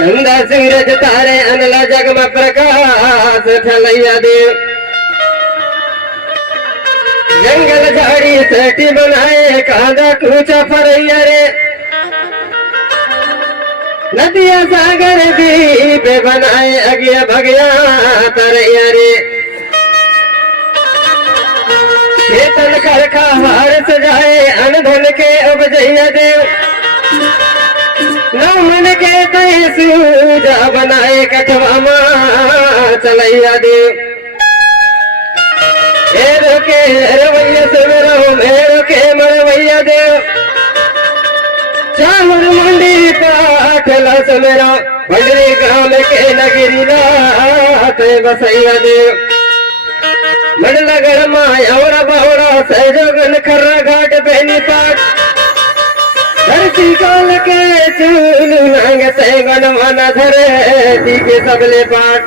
चंदा सूरज तारे अनला जग में प्रकाश फैलैया देव। जंगल झाड़ी सेठी बनाए कांदा कूचा फरैया रे। नदिया सागर दीप बनाए अगिया भगया तरैया रे। खेतन करखा हार सजाए अनधन के उपजैया देव। नमन के तय सूजा बनाए कठवा मां चलैया देव। हेरो के रवैया सुमरो मेरो के मरवैया देव। चामुर मंडी पाठला सुमेरा बड़री ग्राम के नगरी रात बसैया देव। मडला गरमा और बहुड़ा सहजोगन खर्रा घाट पहनी पाट। धरती काल के चूल नांग से गणवाना धरे तीके सबले पाट।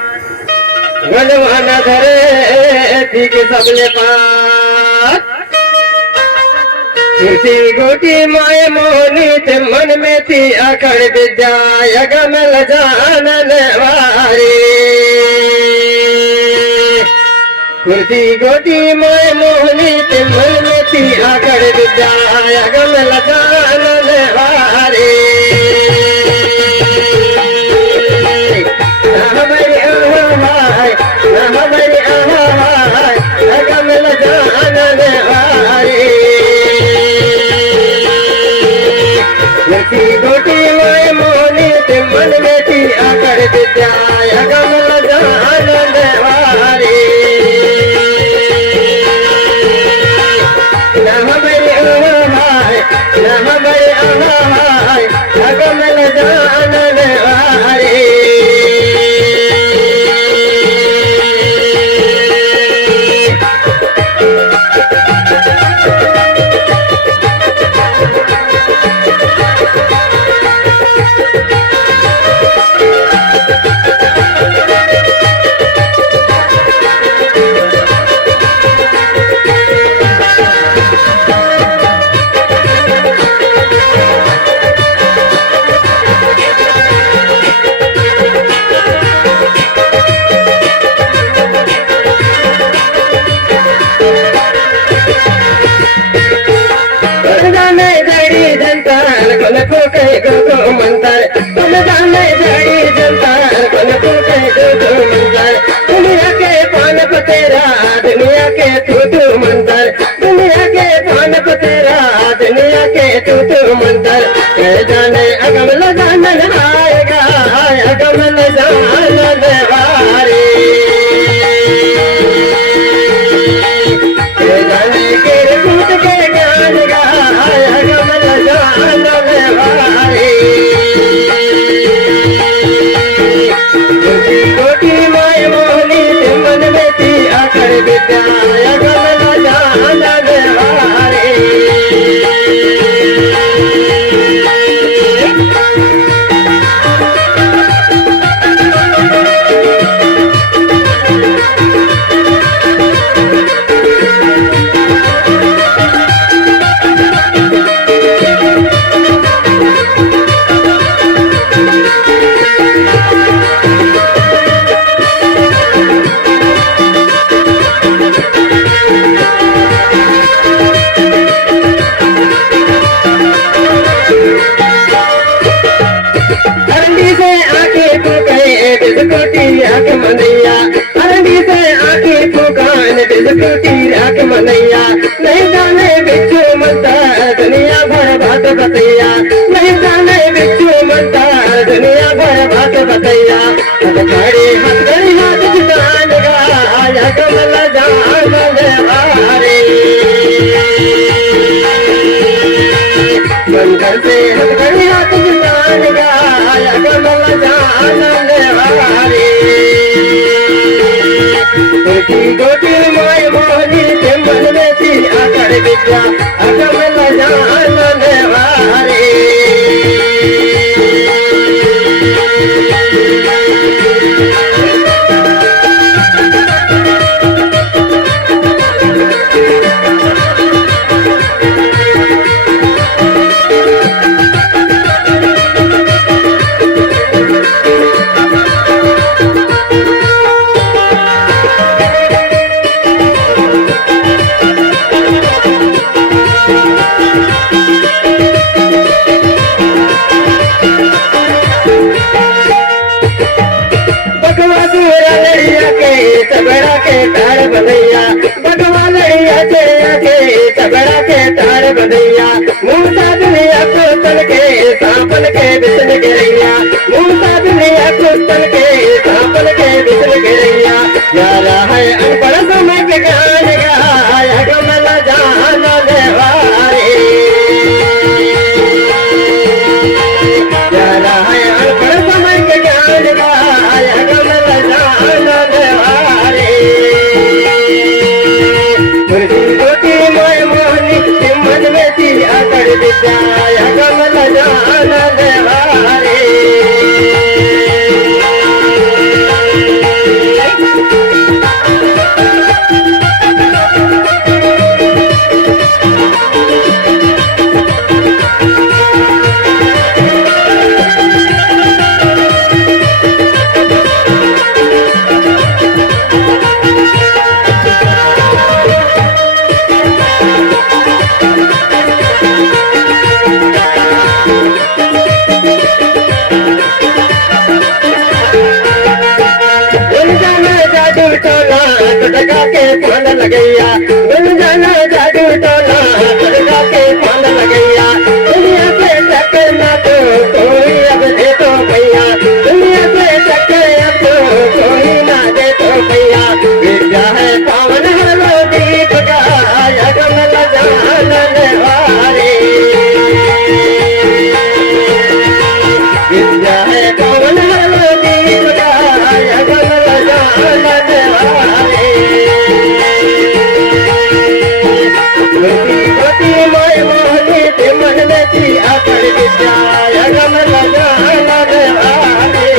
गणवाना धरे तीके सबले पाट। कीर्ति गोटी माय मोनी ते मन में थी अकड़ विद्या यगमल जानन वारी। कीर्ति गोटी माय मोनी ते मन में थी अकड़ विद्या यगमल जानन वारी। हमारी आवाज़ हमारी आवाज़ यगमल जानन वारी। गोटी माय मोनी ते मन में थी अकड़ विद्या यगमल जानन वारी। न हमारी आवाज़ यगमल जानन वारी। दुनिया के पान पतेरा दुनिया के तू मंतर। दुनिया के पान पतेरा दुनिया के तू मंतर। जाने अगमल जानन आएगा अगमल जानन वारी। जाने के रूट के ज्ञान गाय अगमल जानन वारी। गोटी माय मोहनी ते मन में थी अकड़ विद्या यगमल जानन वारी। आके मनैया अरंडी से आके फुकान बिस्कुटी राख मनैया। नहीं जाने बिच्छू मनता दुनिया भर बात बतैया। नहीं जाने बिच्छू मनता दुनिया भर बात बतैया। हथकड़ी हथकड़ी हाथ जुटान गाया कमल जानन वारी। मंदिर से हथकड़ी हाथ जुटान गाया कमल जानन वारी। गोटी माय मोहनी ते मन में थी अकड़ विद्या अगमल जानन वारी। दूरा लड़िया के चबड़ा के तार बधैया बटवा लड़िया के चबड़ा के तार बधैया मुंसा दुनिया को तन के सांपल के बिसन गिरैया मुंसा दुनिया को तन के सांपल के बिसन गिरैया यारा है अनपढ़ समय के ज्ञान गाया कमल जान देवारे यारा है अनपढ़ समय के ज्ञान गाया कमल जान देवारे मुर्गी गोटी माय मोहनी मन में थी अकड़ विद्या कमल जान देवारे टका के फान लगैया गुंजना जादू टोला टका के फान लगैया दुनिया से टक्कर ना तो कोई अब दे तो भैया दुनिया से टक्कर अब तो कोई ना दे तो भैया विद्या है पावन हरो दीप का कमल जान देवारे विद्या है पावन हरो दीप का कमल जान देवारे माय मोहनी ते मन में थी अकड़ विद्या कमल जान देवारे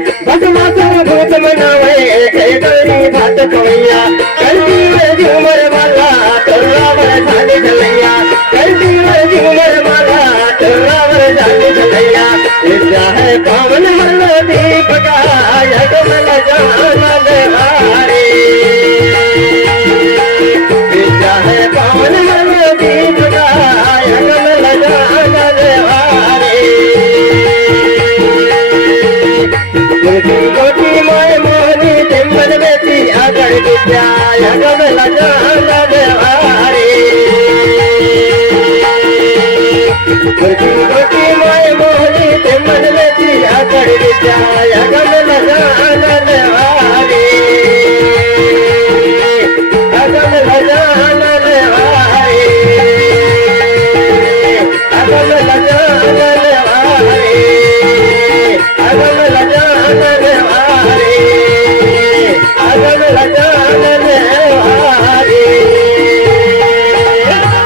भूत मनावे कैदरी भात कवैया कल्टी में झूमर वाला तोरावर झाली झलैया कल्टी में झूमर वाला तोरावर झाली झलैया विद्या है पावन हर दीप का कमल जान देवारे विद्या है पावन हर दीप का कमल जान देवारे गोटी माय मोहनी ते मन में थी अकड़ विद्या कमल जान देवारे गोटी माय मोहनी ते मन में थी अकड़ विद्या